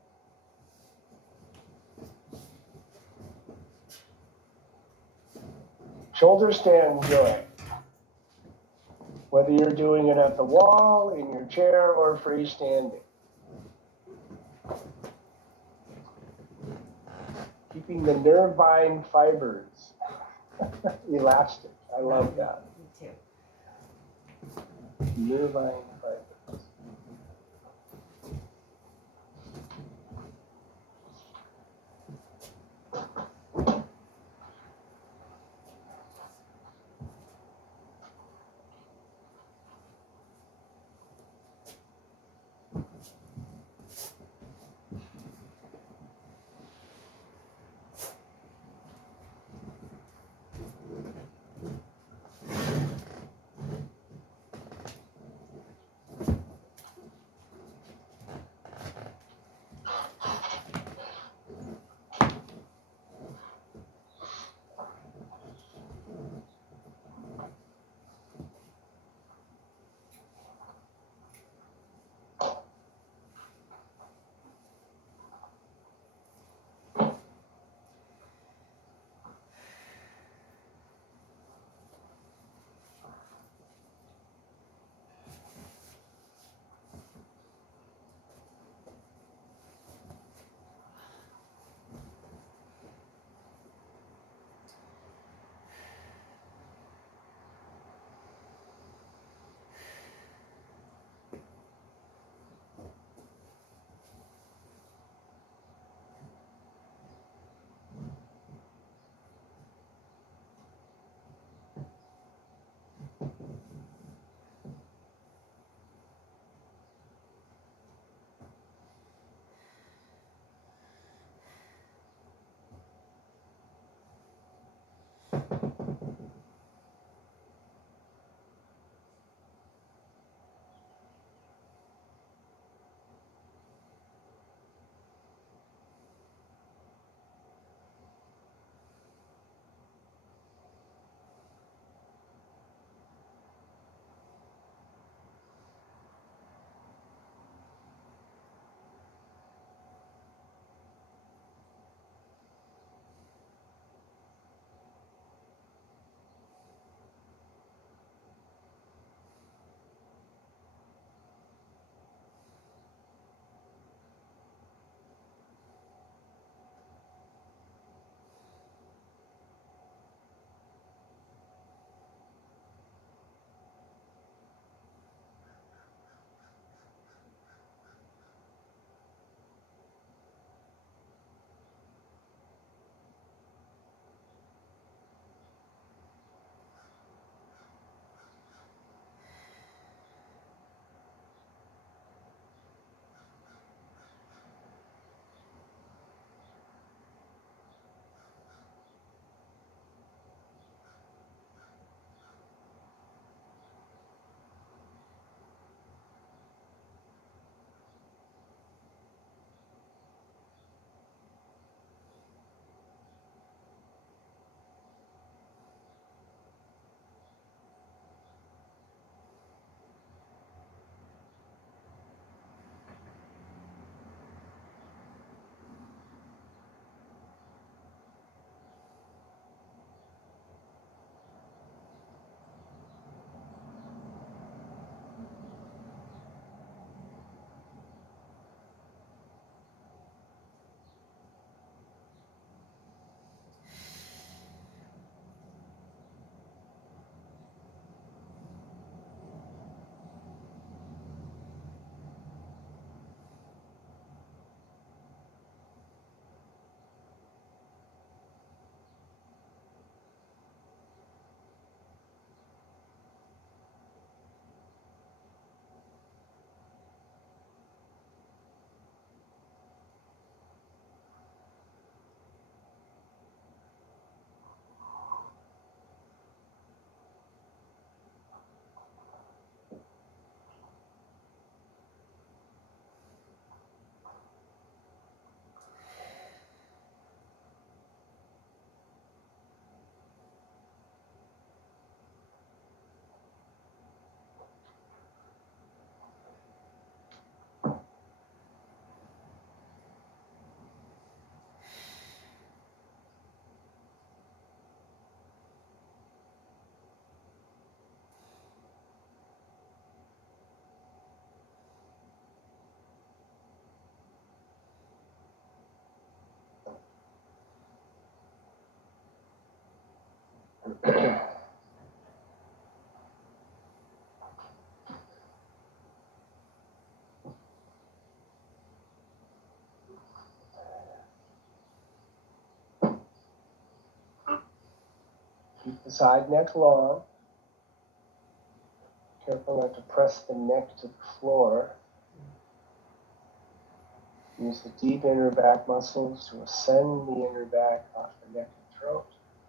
Shoulder stand joy. Whether you're doing it at the wall, in your chair, or freestanding. Keeping the nervine fibers elastic. I love that. Me too. Nirvana practice. Keep the side neck long. Careful not to press the neck to the floor. Use the deep inner back muscles to ascend the inner back off the neck and throat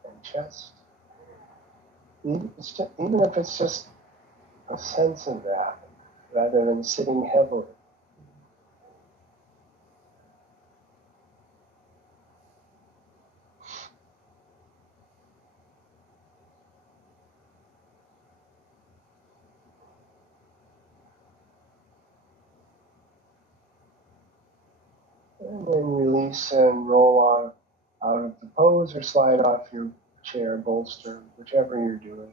and chest. Even if it's just a sense of that, rather than sitting heavily. And then release and roll out of the pose or slide off your chair, bolster, whichever you're doing.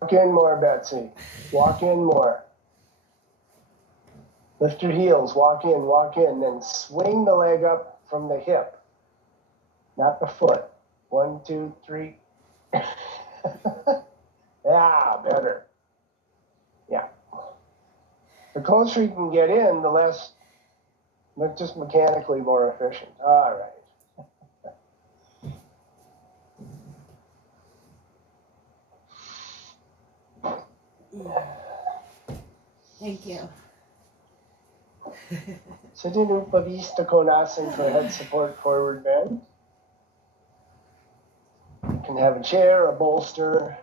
Walk in more, Betsy. Walk in more. Lift your heels, walk in, then swing the leg up from the hip, not the foot. 1, 2, 3. Yeah, better. Yeah. The closer you can get in, the less, just mechanically more efficient. All right. Thank you. Sit in upvista konasana for head support, forward bend. You can have a chair, a bolster,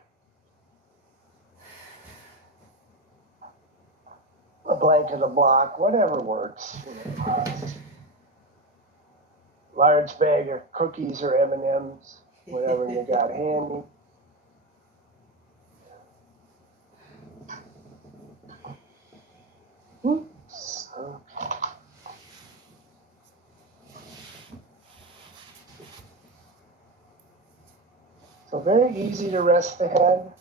a blanket, a block, whatever works. Large bag of cookies or M&Ms, whatever you got handy. Oops. Okay. So very easy to rest the head.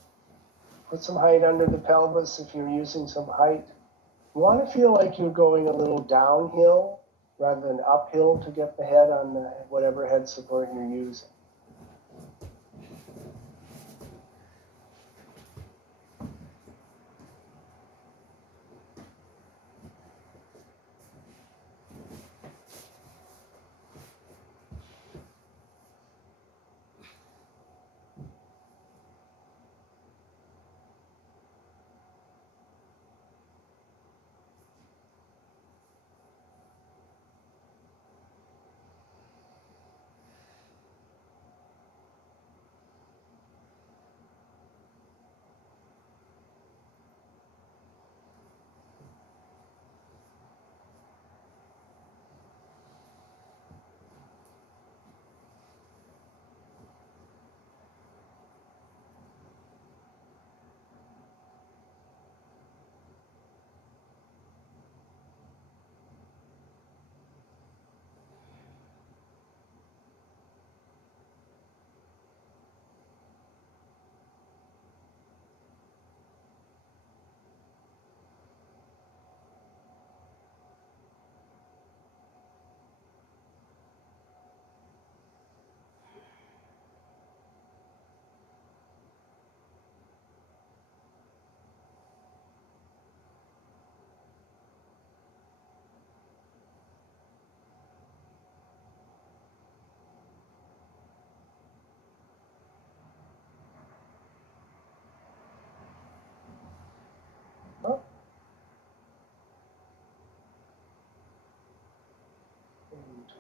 Put some height under the pelvis if you're using some height. You want to feel like you're going a little downhill rather than uphill to get the head on the whatever head support you're using.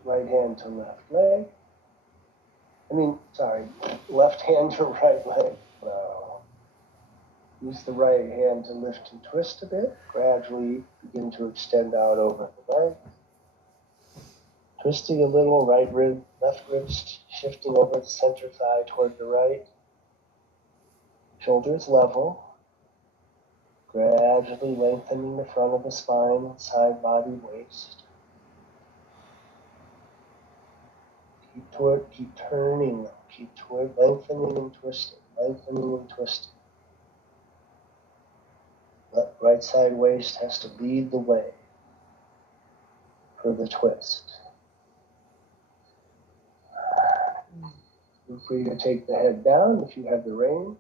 Right hand to left leg. Left hand to right leg. Wow. Use the right hand to lift and twist a bit. Gradually begin to extend out over the leg. Twisting a little, right rib, left rib shifting over the center thigh toward the right. Shoulders level. Gradually lengthening the front of the spine, side body, waist. Keep turning, lengthening and twisting, lengthening and twisting. Right right side waist has to lead the way for the twist. Feel free to take the head down if you have the range.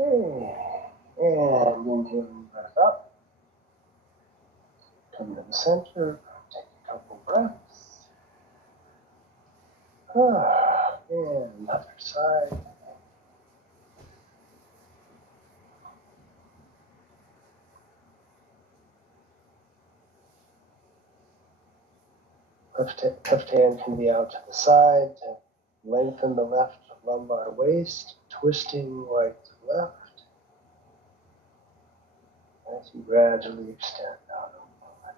Okay, and inhaling breath up. Come to the center, take a couple breaths. And other side. Left hand can be out to the side to lengthen the left lumbar waist, twisting right to left as you gradually extend out of the body.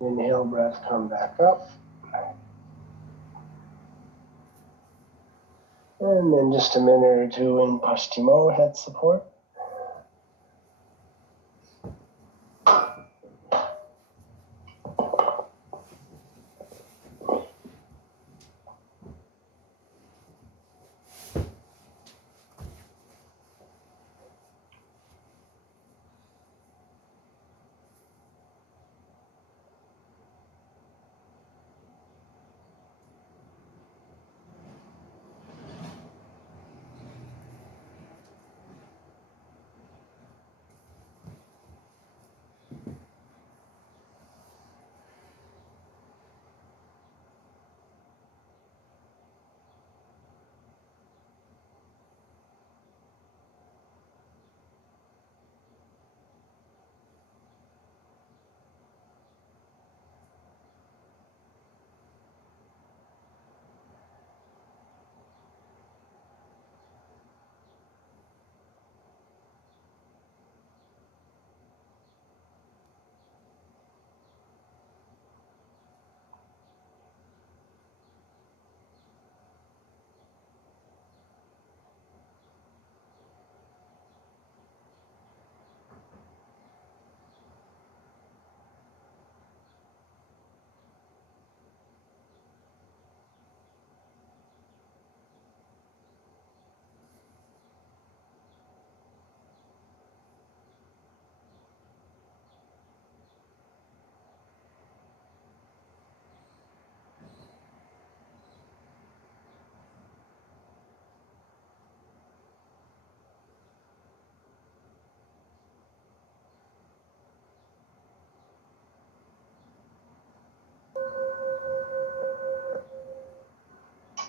Inhale, breath, come back up. And then just a minute or two in Paschimo, head support.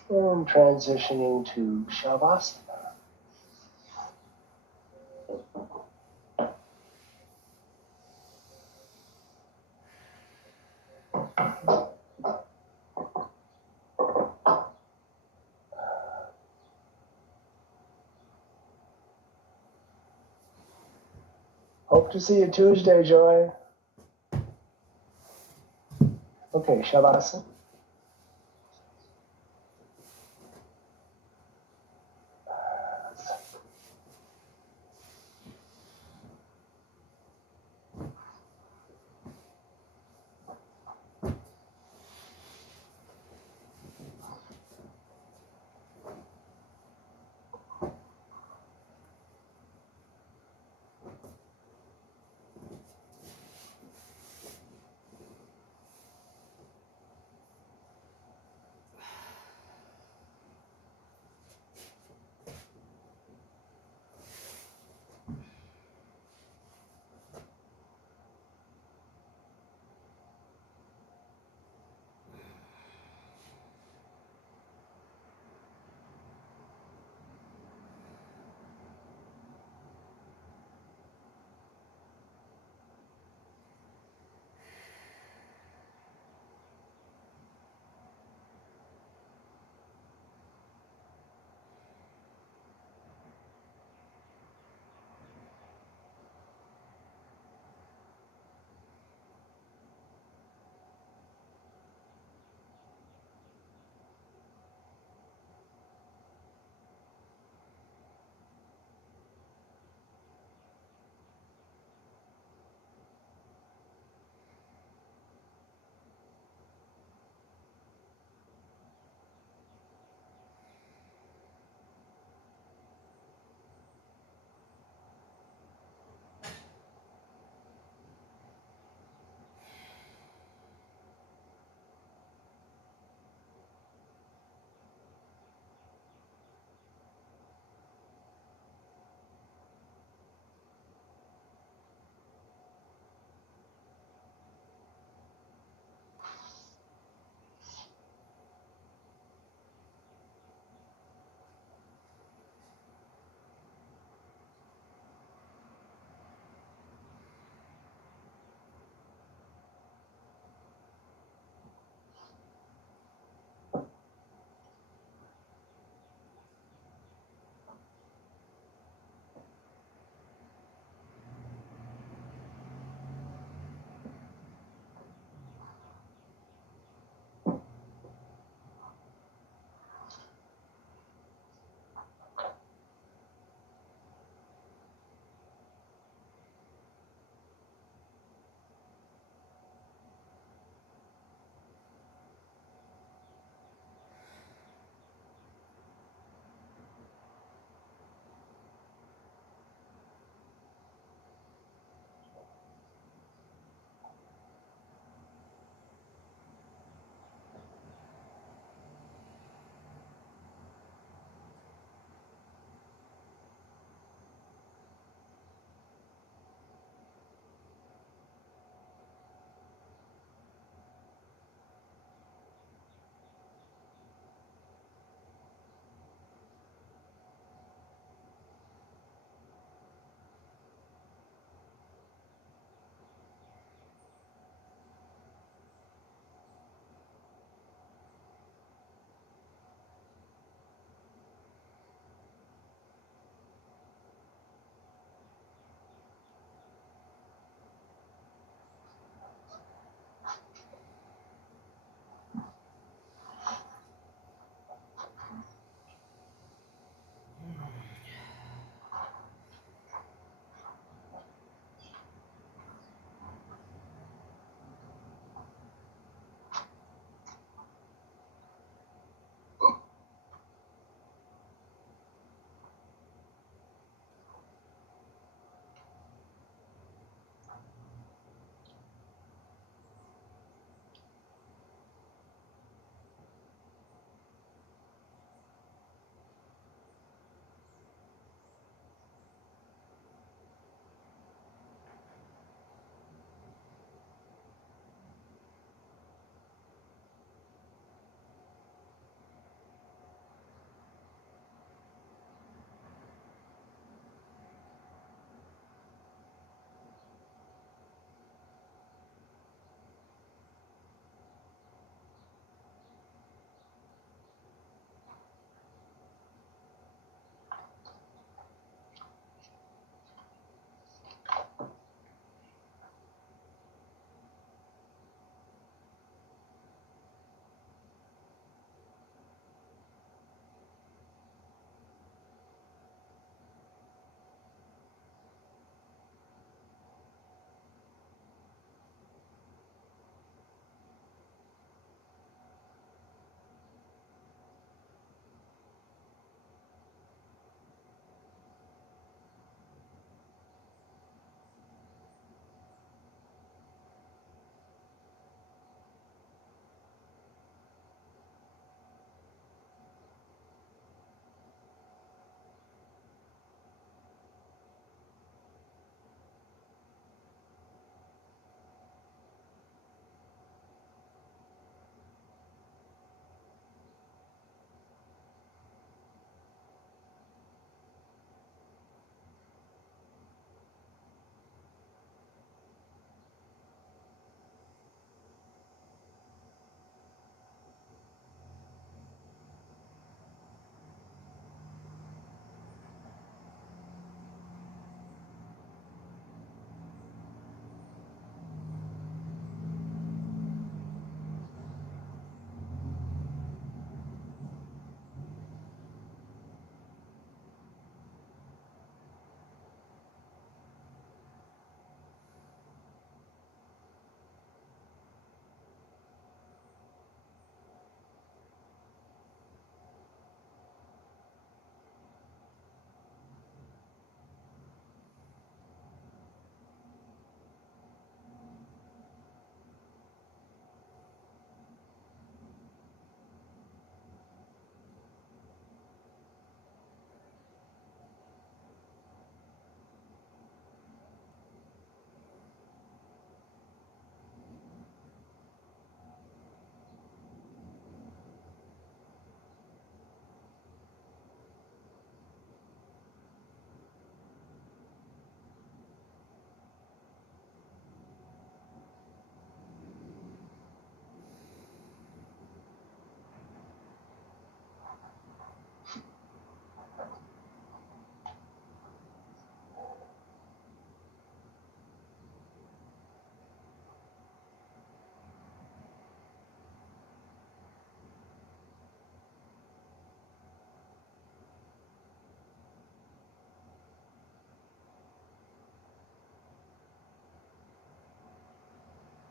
And transitioning to Shavasana. Hope to see you Tuesday, Joy. Okay, Shavasana.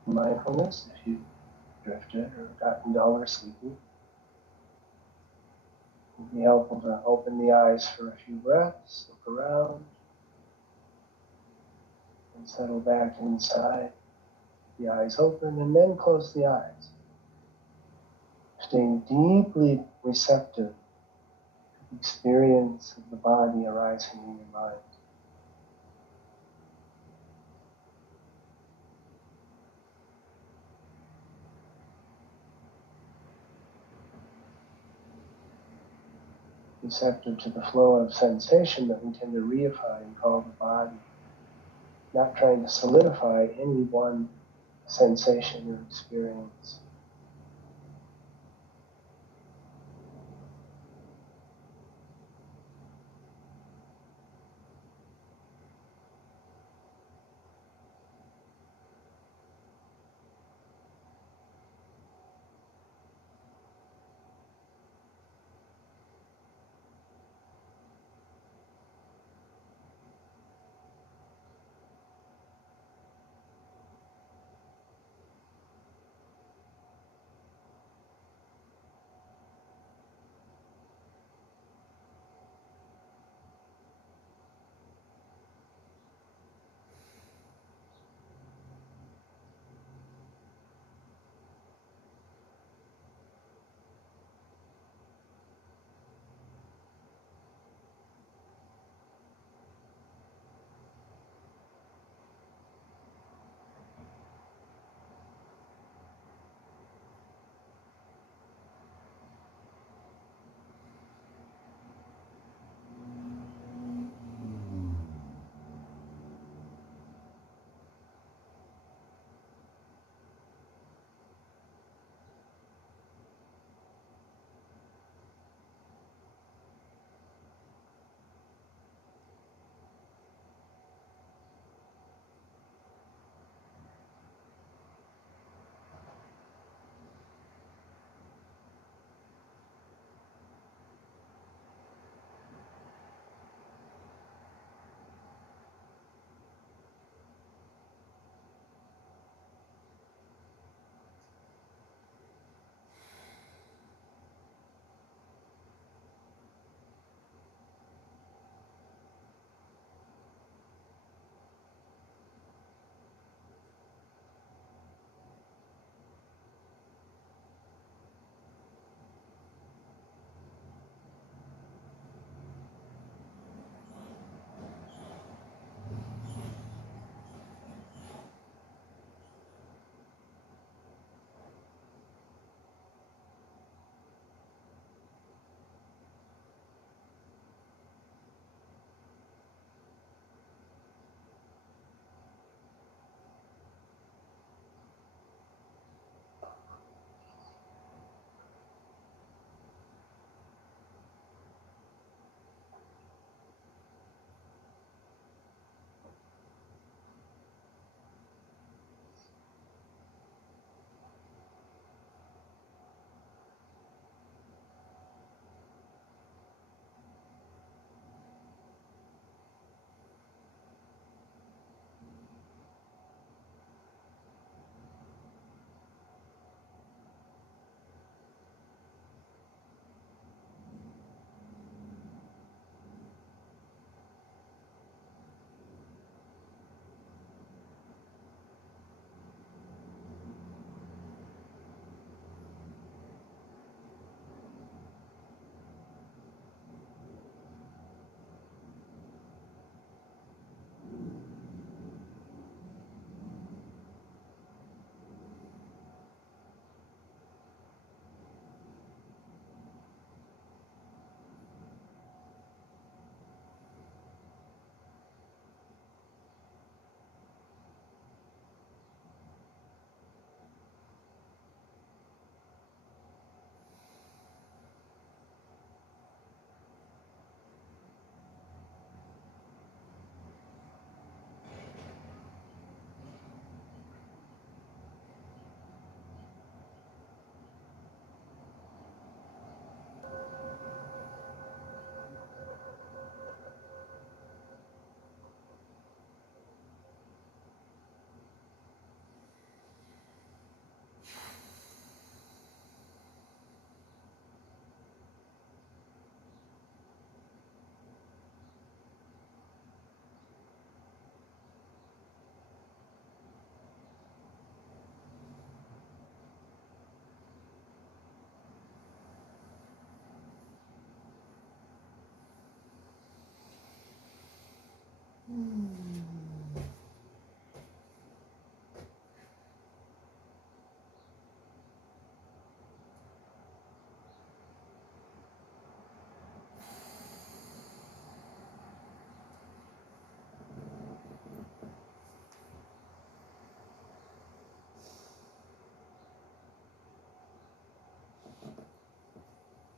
mindfulness if you drifted or gotten dull or sleepy. It'd be helpful to open the eyes for a few breaths, look around, and settle back inside. The eyes open, and then close the eyes. Staying deeply receptive to the experience of the body arising in your mind. Receptive to the flow of sensation that we tend to reify and call the body. Not trying to solidify any one sensation or experience.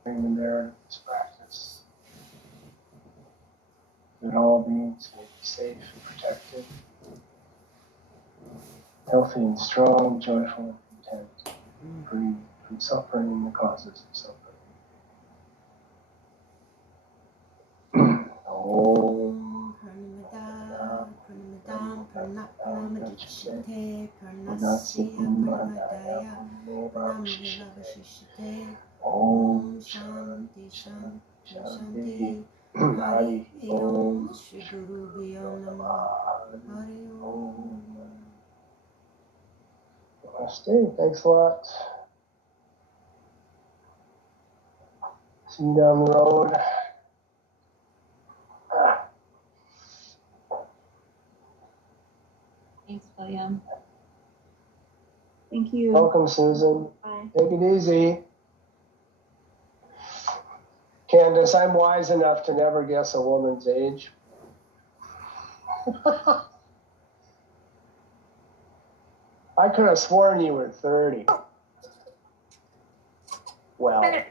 Bring them there in this practice. That all beings may be safe and protected, healthy and strong, joyful and content, free from suffering and the causes of suffering. Om Pranamada, Pranamadichite, Pranasya, Panamadaya, Pranamavilavashishite, Om Shanti Shanti Shanti, Hari Om, Shri Guru Bhyo Namaha, Hari Om. Namaste. Thanks a lot. See you down the road. Thanks, William. Thank you. Welcome, Susan. Bye. Take it easy. Candace, I'm wise enough to never guess a woman's age. I could have sworn you were 30. Well.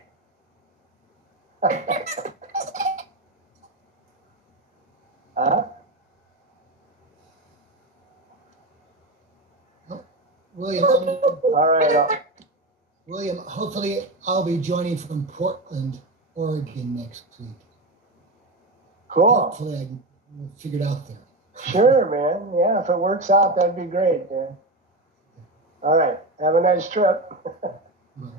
Huh? William, All right. William, hopefully I'll be joining from Portland, Oregon next week. Cool. Hopefully I can figure it out there. Sure, man. Yeah, if it works out, that'd be great, man. All right. Have a nice trip. Right.